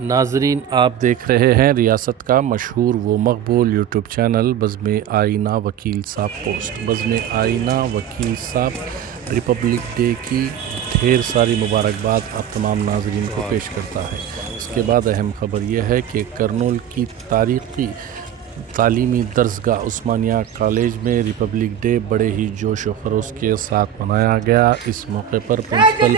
नाजरीन, आप देख रहे हैं रियासत का मशहूर व मकबूल यूट्यूब चैनल बज़म आइना वकील साहब पोस्ट। बज़म आइना वकील साहब रिपब्लिक डे की ढेर सारी मुबारकबाद आप तमाम नाजरीन को पेश करता है। इसके बाद अहम ख़बर यह है कि करनूल की तारीख़ी तालीमी दर्सगाह उस्मानिया कॉलेज में रिपब्लिक डे बड़े ही जोश व खरोश के साथ मनाया गया। इस मौके पर प्रिंसिपल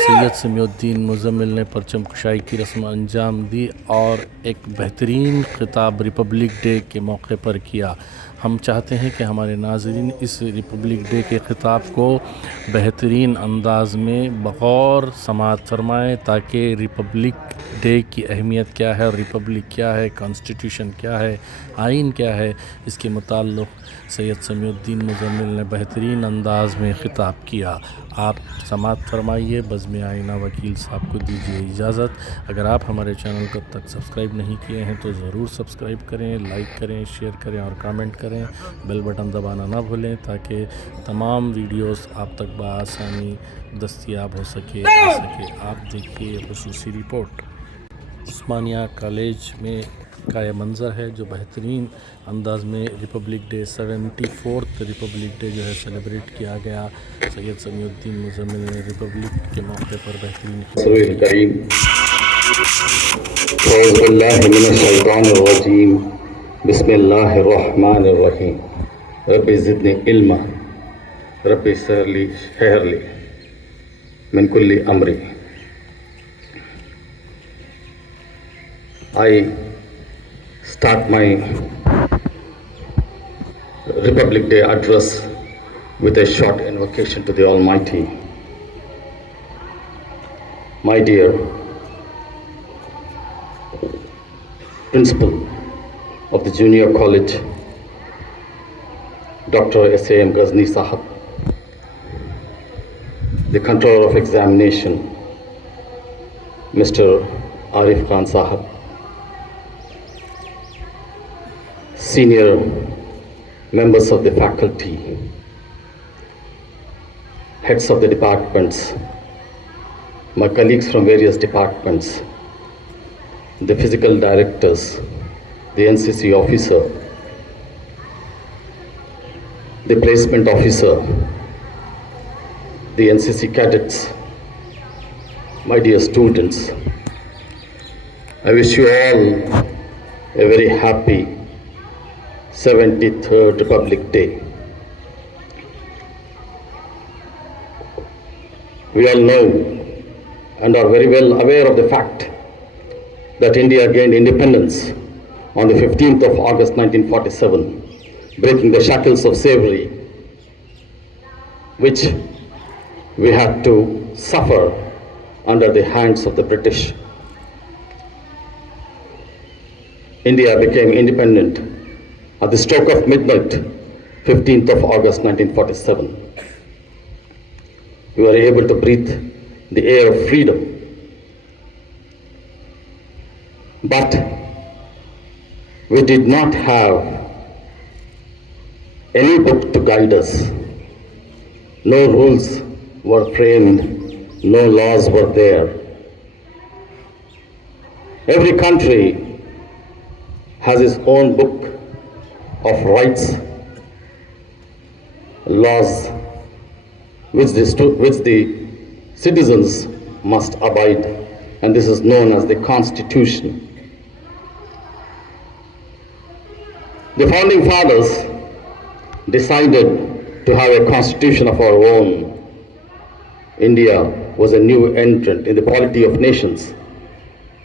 सैयद समीउद्दीन मुज़म्मिल ने परचम कुशाई की रस्म अंजाम दी और एक बेहतरीन खिताब रिपब्लिक डे के मौके पर किया। हम चाहते हैं कि हमारे नाज़रीन इस रिपब्लिक डे के खिताब को बेहतरीन अंदाज में बग़ौर समाअत फरमाएँ ताकि रिपब्लिक डे की अहमियत क्या है, रिपब्लिक क्या है, कॉन्स्टिट्यूशन क्या है, आइन क्या है, इसके मुताल्लिक़ सैयद समीउद्दीन मुज़म्मिल ने बेहतरीन अंदाज में ख़िताब किया। आप समाअत फरमाइए। बज़म आइना वकील साहब को दीजिए इजाज़त। अगर आप हमारे चैनल को अब तक सब्सक्राइब नहीं किए हैं तो ज़रूर सब्सक्राइब करें, लाइक करें, शेयर करें और कमेंट करें। बेल बटन दबाना ना भूलें ताकि तमाम वीडियोस आप तक बआसानी दस्तयाब हो सके आ सके। आप देखिए ख़ुसूसी रिपोर्ट। उस्मानिया कॉलेज में का यह मंज़र है जो बेहतरीन अंदाज में Republic day 74th Republic day जो है सेलिब्रेट किया गया। सैयद समीउद्दीन मुज़म्मिल ने रिपब्लिक के मौके पर बेहतरीन बिस्मिल्लाहिर्रहमानिर्रहीम रब्बि ज़िदनी इल्मा रब्बि सहरली शहरली मिन कुल्ली अमरी। I start my Republic Day address with a short invocation to the Almighty. My dear Principal of the Junior College, Dr. S.A.M. Ghazni Sahab, the Controller of Examination, Mr. Arif Khan Sahab, senior members of the faculty, heads of the departments, my colleagues from various departments, the physical directors, the NCC officer, the placement officer, the NCC cadets, my dear students, I wish you all a very happy 73rd Republic Day. We all know and are very well aware of the fact that India gained independence on the 15th of August 1947, breaking the shackles of slavery, which we had to suffer under the hands of the British. India became independent at the stroke of midnight, 15th of August 1947. We were able to breathe the air of freedom. But we did not have any book to guide us. No rules were framed, no laws were there. Every country has its own book of rights, laws which the citizens must abide, and this is known as the Constitution. The founding fathers decided to have a constitution of our own. India was a new entrant in the polity of nations,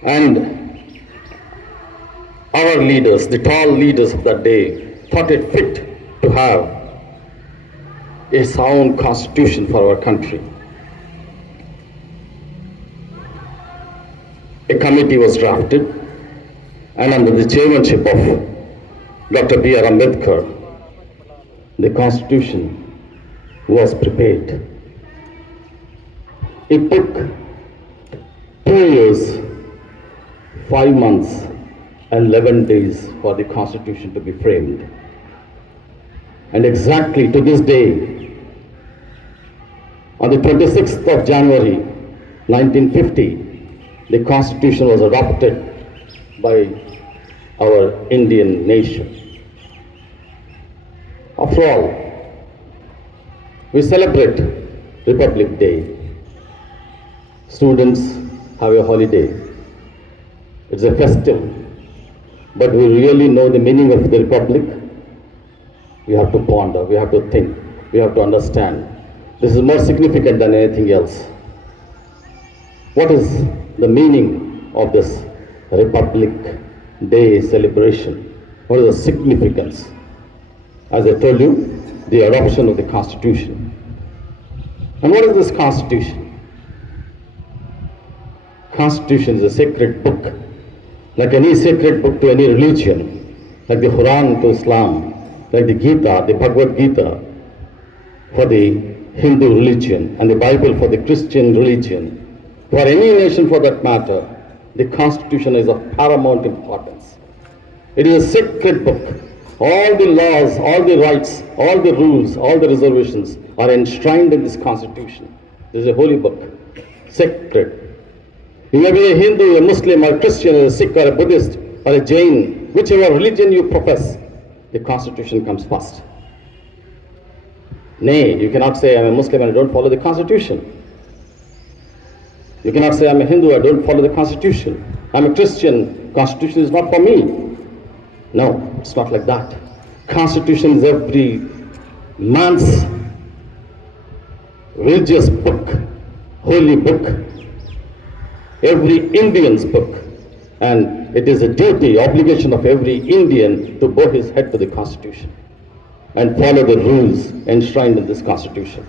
and our leaders, the tall leaders of that day, thought it fit to have a sound constitution for our country. A committee was drafted, and under the chairmanship of Dr. B.R. Ambedkar, the constitution was prepared. It took 2 years, 5 months, and 11 days for the constitution to be framed. And exactly to this day, on the 26th of January 1950, the Constitution was adopted by our Indian nation. After all, we celebrate Republic Day. Students have a holiday. It's a festival. But we really know the meaning of the Republic. We have to ponder, we have to think, we have to understand. This is more significant than anything else. What is the meaning of this Republic Day celebration? What is the significance? As I told you, the adoption of the Constitution. And what is this Constitution? Constitution is a sacred book, like any sacred book to any religion, like the Quran to Islam, like the Gita, the Bhagavad Gita for the Hindu religion, and the Bible for the Christian religion. For any nation for that matter, the Constitution is of paramount importance. It is a sacred book. All the laws, all the rights, all the rules, all the reservations are enshrined in this Constitution. This is a holy book, sacred. You may be a Hindu, a Muslim, or a Christian, or a Sikh, or a Buddhist, or a Jain, whichever religion you profess, the Constitution comes first. Nay, you cannot say I'm a Muslim and I don't follow the Constitution. You cannot say I'm a Hindu, I don't follow the Constitution. I'm a Christian, Constitution is not for me. No, it's not like that. Constitution is every man's religious book, holy book, every Indian's book. And it is a duty, obligation of every Indian to bow his head to the Constitution and follow the rules enshrined in this Constitution.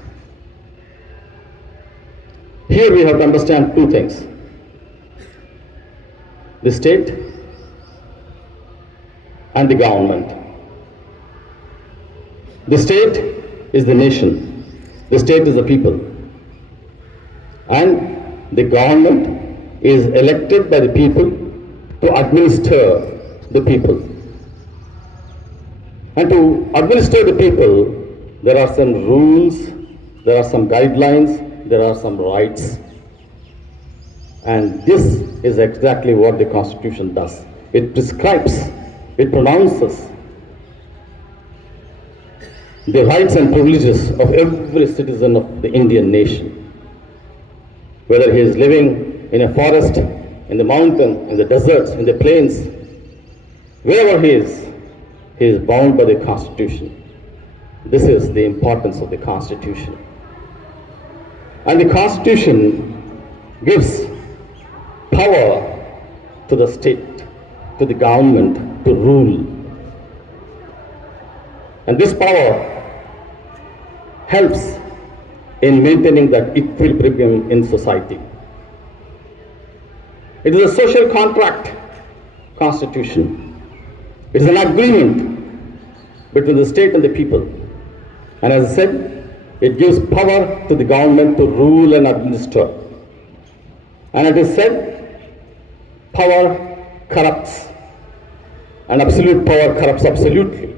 Here we have to understand two things. The state and the government. The state is the nation. The state is the people. And the government is elected by the people to administer the people. And to administer the people, there are some rules, there are some guidelines, there are some rights. And this is exactly what the Constitution does. It prescribes, it pronounces the rights and privileges of every citizen of the Indian nation. Whether he is living in a forest, in the mountain, in the deserts, in the plains, wherever he is bound by the Constitution. This is the importance of the Constitution. And the Constitution gives power to the state, to the government to rule. And this power helps in maintaining that equilibrium in society. It is a social contract, Constitution. It is an agreement between the state and the people. And as I said, it gives power to the government to rule and administer. And it is said, power corrupts, and absolute power corrupts absolutely.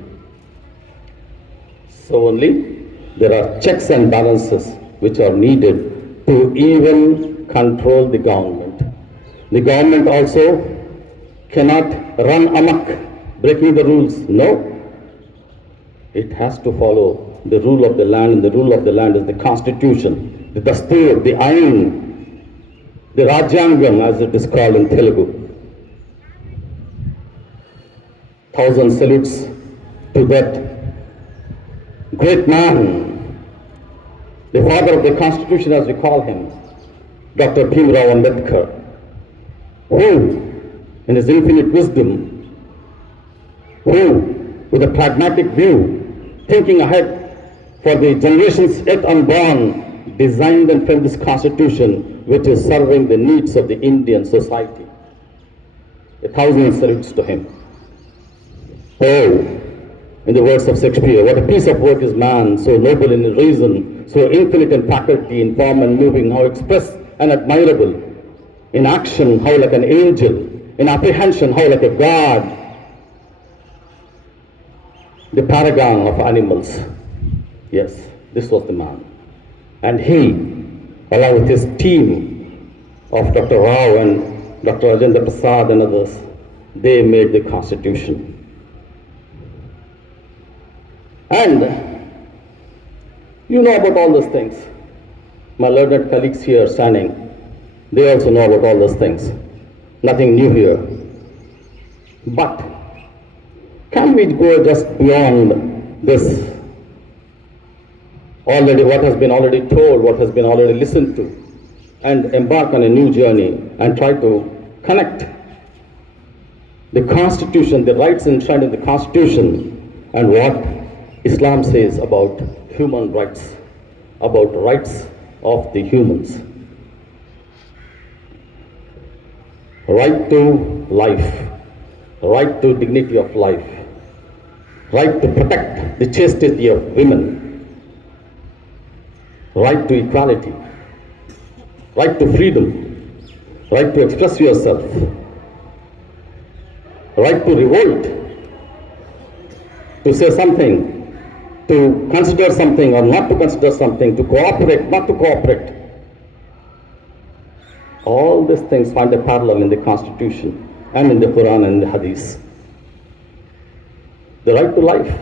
So only there are checks and balances which are needed to even control the government. The government also cannot run amok, breaking the rules. No. It has to follow the rule of the land, and the rule of the land is the Constitution, the Dastur, the Ain, the Rajyangam as it is called in Telugu. 1,000 salutes to that great man, the father of the Constitution as we call him, Dr. Bhimrao Ambedkar, who in his infinite wisdom, who with a pragmatic view, thinking ahead for the generations yet unborn, designed and framed this Constitution which is serving the needs of the Indian society. 1,000 salutes to him. Oh, in the words of Shakespeare, what a piece of work is man, so noble in his reason, so infinite in faculty, in form and moving, how express and admirable, in action, how like an angel, in apprehension, how like a god, the paragon of animals. Yes, this was the man. And he, along with his team, of Dr. Rao and Dr. Rajendra Prasad and others, they made the Constitution. And you know about all those things. My learned colleagues here standing, they also know about all those things. Nothing new here. But can we go just beyond this? Already, what has been already told, what has been already listened to, and embark on a new journey and try to connect the Constitution, the rights enshrined in the Constitution, and what Islam says about human rights, about rights of the humans. Right to life, right to dignity of life, right to protect the chastity of women, right to equality, right to freedom, right to express yourself, right to revolt, to say something, to consider something or not to consider something, to cooperate, not to cooperate. All these things find a parallel in the Constitution and in the Quran and the Hadith. The right to life.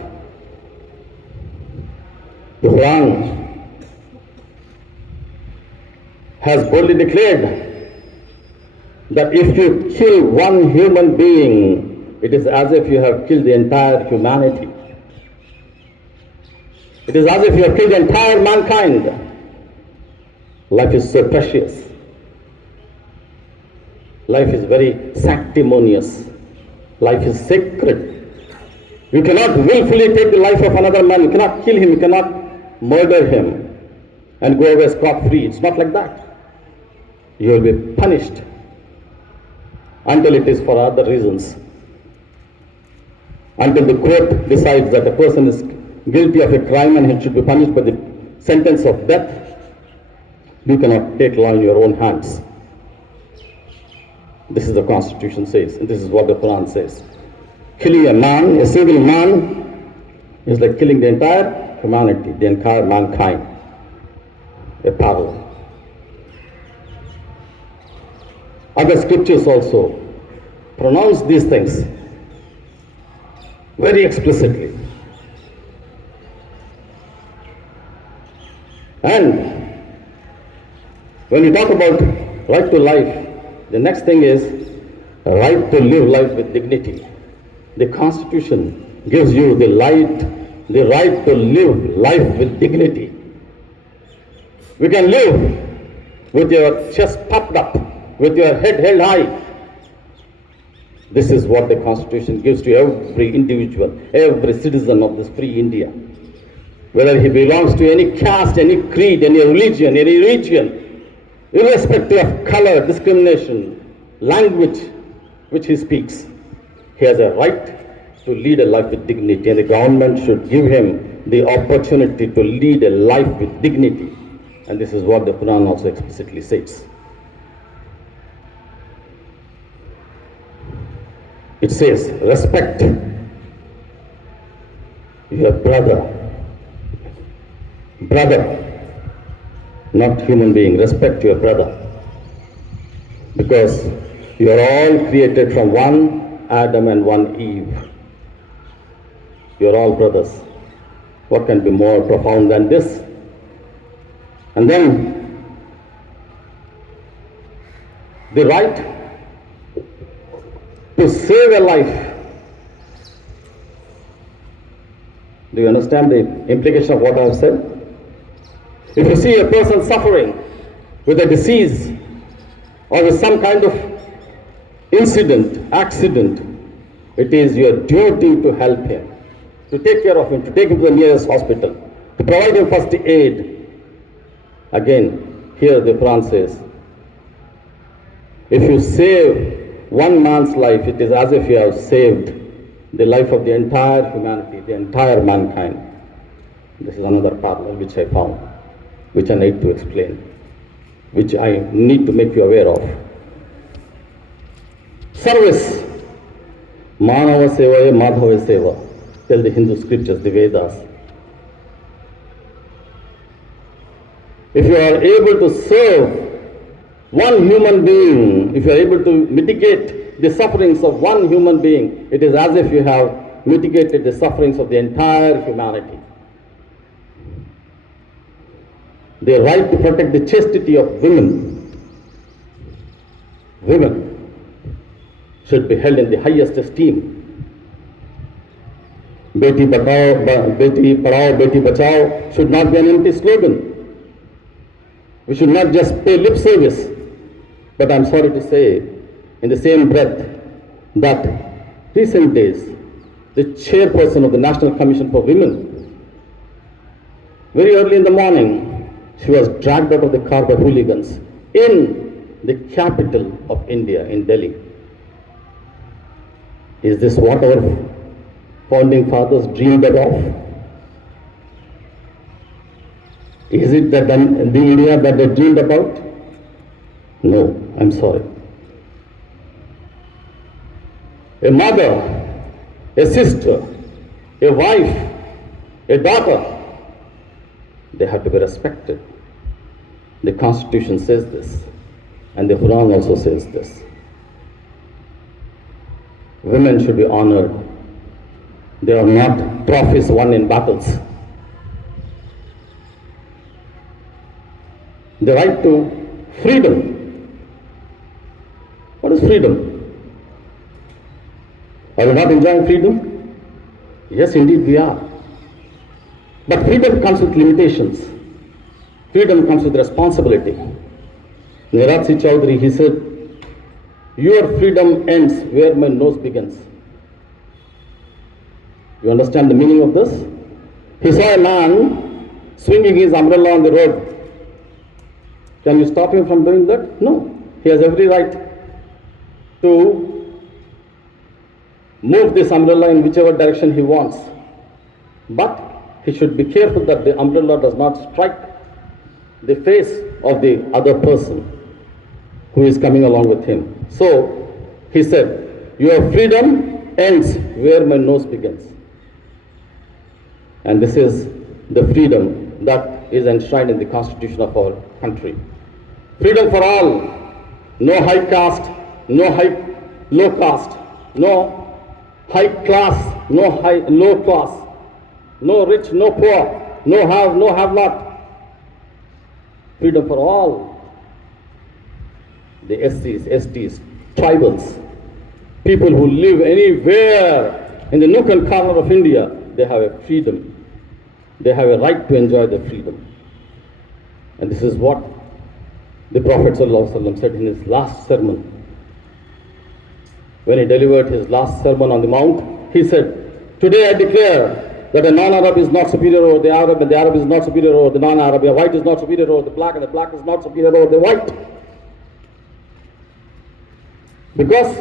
The Quran has boldly declared that if you kill one human being, it is as if you have killed the entire humanity. It is as if you have killed the entire mankind. Life is so precious. Life is very sanctimonious. Life is sacred. You cannot willfully take the life of another man. You cannot kill him. You cannot murder him and go away scot-free. It's not like that. You will be punished until it is for other reasons. Until the court decides that a person is guilty of a crime and he should be punished by the sentence of death, you cannot take law in your own hands. This is the Constitution says, and this is what the Quran says. Killing a man, a single man, is like killing the entire humanity, the entire mankind. A parallel. Other scriptures also pronounce these things very explicitly. And when we talk about right to life, the next thing is right to live life with dignity. The Constitution gives you the right to live life with dignity. We can live with your chest puffed up, with your head held high. This is what the Constitution gives to every individual, every citizen of this free India. Whether he belongs to any caste, any creed, any religion, any region, irrespective of color, discrimination, language which he speaks, he has a right to lead a life with dignity, and the government should give him the opportunity to lead a life with dignity. And this is what the Quran also explicitly says. It says, respect your brother, not human being, respect your brother. Because you are all created from one Adam and one Eve. You are all brothers. What can be more profound than this? And then the right to save a life. Do you understand the implication of what I have said? If you see a person suffering with a disease or with some kind of incident, accident, it is your duty to help him, to take care of him, to take him to the nearest hospital, to provide him first aid. Again, here the Quran says, if you save one man's life, it is as if you have saved the life of the entire humanity, the entire mankind. This is another parallel which I found, which I need to explain, which I need to make you aware of. Service. Manava Seva, Madhava Seva, tell the Hindu scriptures, the Vedas. If you are able to serve One human being, if you are able to mitigate the sufferings of one human being, it is as if you have mitigated the sufferings of the entire humanity. The right to protect the chastity of women should be held in the highest esteem. Beti Padhao, Beti Bachao should not be an empty slogan. We should not just pay lip service. But I'm sorry to say, in the same breath, that recent days, the chairperson of the National Commission for Women, very early in the morning, she was dragged out of the car by hooligans in the capital of India, in Delhi. Is this what our founding fathers dreamed of? Is it that the India that they dreamed about? No, I'm sorry. A mother, a sister, a wife, a daughter, they have to be respected. The Constitution says this, and the Quran also says this. Women should be honored. They are not trophies won in battles. The right to freedom. What is freedom? Are we not enjoying freedom? Yes, indeed we are. But freedom comes with limitations. Freedom comes with responsibility. Nirad Singh Chaudhary, he said, your freedom ends where my nose begins. You understand the meaning of this? He saw a man swinging his umbrella on the road. Can you stop him from doing that? No. He has every right to move this umbrella in whichever direction he wants. But he should be careful that the umbrella does not strike the face of the other person who is coming along with him. So he said, your freedom ends where my nose begins. And this is the freedom that is enshrined in the Constitution of our country. Freedom for all. No high caste, no low caste, no high class, no low class, no rich, no poor, no have not. Freedom for all. The SCs, STs, tribals, people who live anywhere in the nook and corner of India, they have a freedom. They have a right to enjoy their freedom. And this is what the Prophet ﷺ said in his last sermon. When he delivered his last sermon on the Mount, he said, today I declare that a non-Arab is not superior over the Arab, and the Arab is not superior over the non-Arab. A white is not superior over the black, and the black is not superior over the white. Because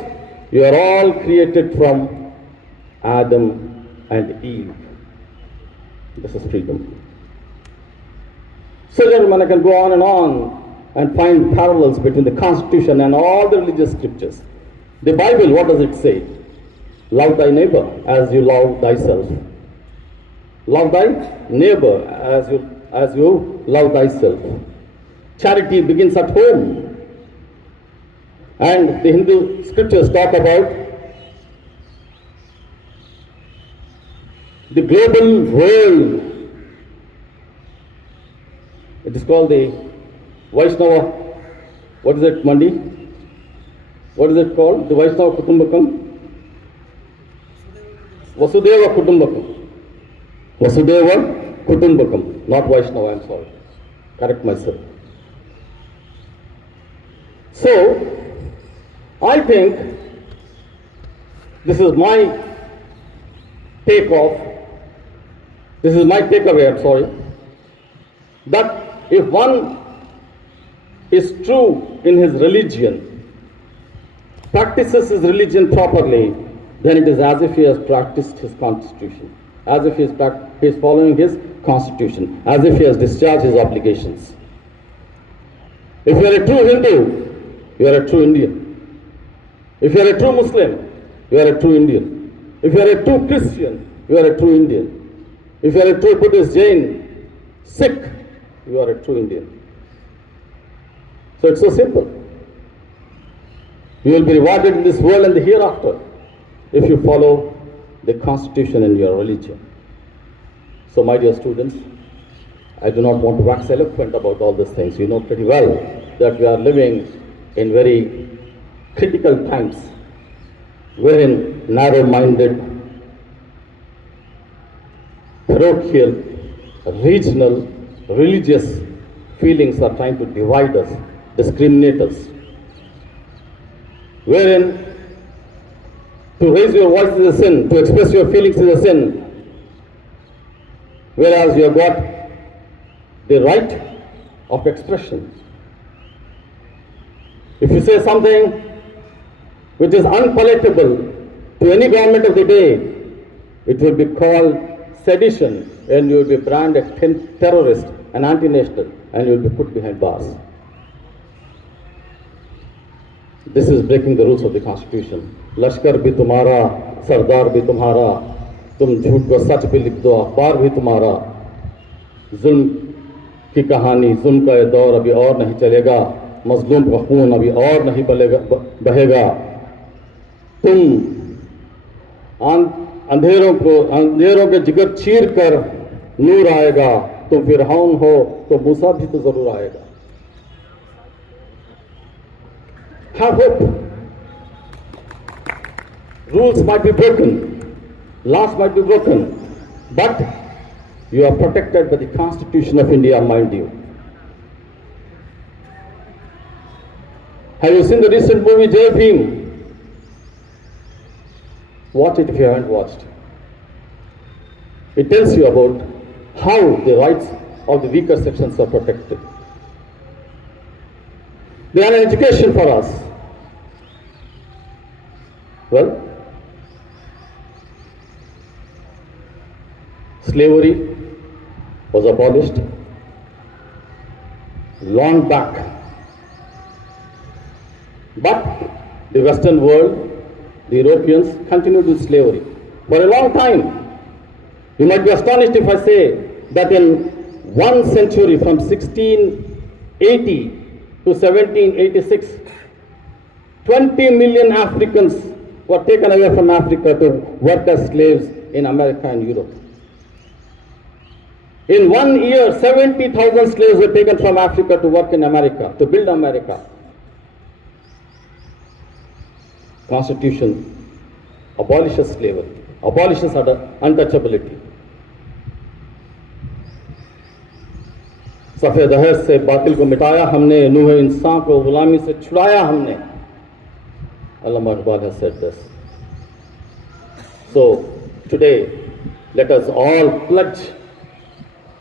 you are all created from Adam and Eve. This is freedom. So gentlemen, I can go on and find parallels between the Constitution and all the religious scriptures. The Bible, what does it say? Love thy neighbor as you love thyself. Love thy neighbor as you love thyself. Charity begins at home. And the Hindu scriptures talk about the global world. It is called the Vaishnava. What is it, Mandi? What is it called? The Vaishnava Kutumbakam? Vasudeva Kutumbakam. Vasudeva Kutumbakam. Not Vaishnava, I'm sorry. Correct myself. So, I think this is my takeaway, I'm sorry, that if one is true in his religion, practices his religion properly, then it is as if he has practiced his constitution, as if he is following his constitution, as if he has discharged his obligations. If you are a true Hindu, you are a true Indian. If you are a true Muslim, you are a true Indian. If you are a true Christian, you are a true Indian. If you are a true Buddhist, Jain, Sikh, you are a true Indian. So it's so simple. You will be rewarded in this world and the hereafter if you follow the Constitution and your religion. So, my dear students, I do not want to wax eloquent about all these things. You know pretty well that we are living in very critical times wherein narrow-minded, parochial, regional, religious feelings are trying to divide us, discriminate us, wherein to raise your voice is a sin, to express your feelings is a sin, whereas you have got the right of expression. If you say something which is unpalatable to any government of the day, it will be called sedition, and you will be branded a terrorist, an anti-national, and you will be put behind bars. This is breaking the rules of the Constitution. लश्कर भी तुम्हारा, सरदार भी तुम्हारा, तुम झूठ को सच भी लिख दो, अखबार भी तुम्हारा। जुल्म की कहानी, जुल्म का ये दौर अभी और नहीं चलेगा, मजलूम का खून अभी और नहीं बहेगा। तुम अंधेरों के जिगर चीर कर नूर आएगा, तुम फिरौन हो तो मूसा भी तो जरूर आएगा। Have hope. Rules might be broken, laws might be broken, but you are protected by the Constitution of India, mind you. Have you seen the recent movie Jai Bhim? Watch it if you haven't watched. It tells you about how the rights of the weaker sections are protected. They are an education for us. Well, slavery was abolished long back. But the Western world, the Europeans, continued with slavery for a long time. You might be astonished if I say that in one century, from 1680 to 1786, 20 million Africans were taken away from Africa to work as slaves in America and Europe. In 1 year, 70,000 slaves were taken from Africa to work in America, to build America. Constitution abolishes slavery, abolishes untouchability. सफेद दहर से बातिल को मिटाया हमने, नूह इंसान को गुलामी से छुड़ाया हमने. Allama Iqbal has said this. So today, let us all pledge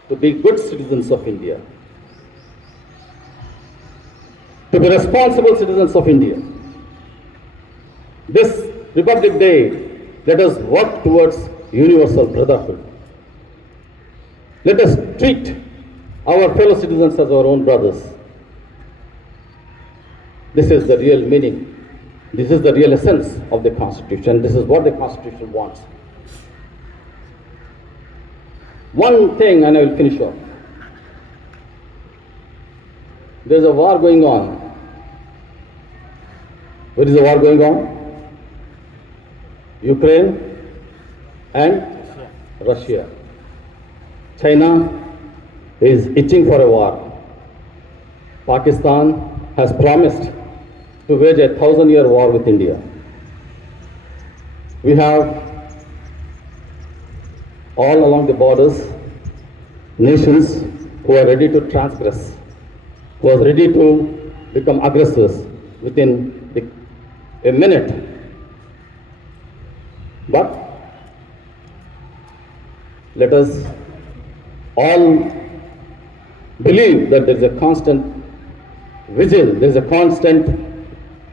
to be good citizens of India, to be responsible citizens of India. This Republic Day, let us work towards universal brotherhood. Let us treat our fellow citizens as our own brothers. This is the real meaning. This is the real essence of the Constitution. This is what the Constitution wants. One thing, and I will finish off. There is a war going on. What is the war going on? Ukraine and Russia. China is itching for a war. Pakistan has promised to wage a 1,000-year war with India. We have all along the borders nations who are ready to transgress, who are ready to become aggressors within a minute. But let us all believe that there is a constant vigil, there is a constant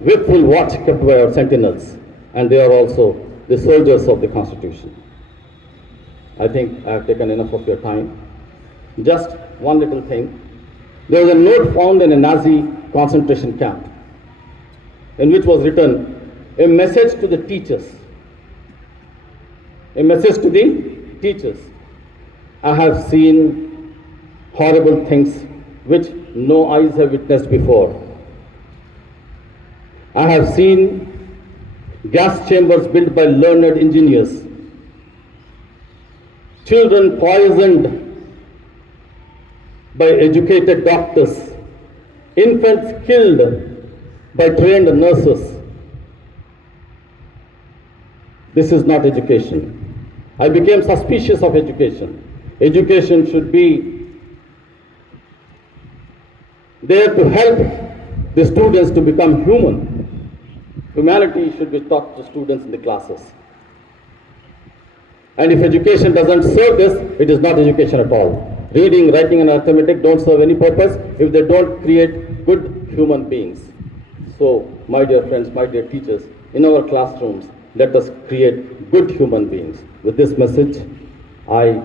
wakeful watch kept by our sentinels, and they are also the soldiers of the Constitution. I think I have taken enough of your time. Just one little thing. There was a note found in a Nazi concentration camp in which was written a message to the teachers. A message to the teachers. I have seen horrible things which no eyes have witnessed before. I have seen gas chambers built by learned engineers, children poisoned by educated doctors, infants killed by trained nurses. This is not education. I became suspicious of education. Education should be there to help the students to become human. Humanity should be taught to students in the classes. And if education doesn't serve this, it is not education at all. Reading, writing, and arithmetic don't serve any purpose if they don't create good human beings. So, my dear friends, my dear teachers, in our classrooms, let us create good human beings. With this message, I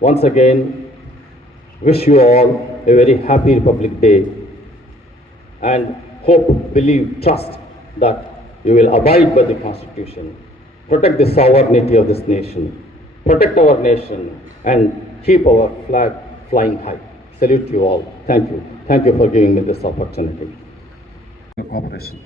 once again wish you all a very happy Republic Day and hope, believe, trust that you will abide by the Constitution, protect the sovereignty of this nation, protect our nation, and keep our flag flying high. Salute you all. Thank you. Thank you for giving me this opportunity. Cooperation.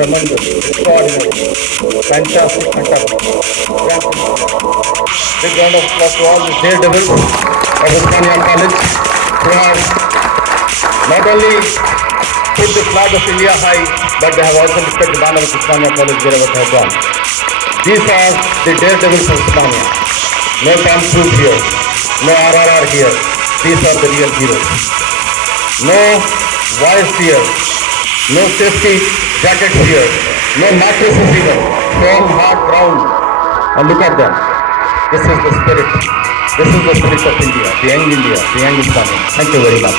Tremendous, extraordinary, fantastic, fantastic. Big round of applause to all the daredevils of Osmania College who have not only put the flag of India high, but they have also lifted the banner of Osmania College wherever they have gone. These are the daredevils of Osmania. No Tom Cruise here, no RRR here. These are the real heroes. No wires here, no safety jackets here, no mattresses even, firm hard ground. And look at them. This is the spirit. This is the spirit of India, the young Osmania. Thank you very much.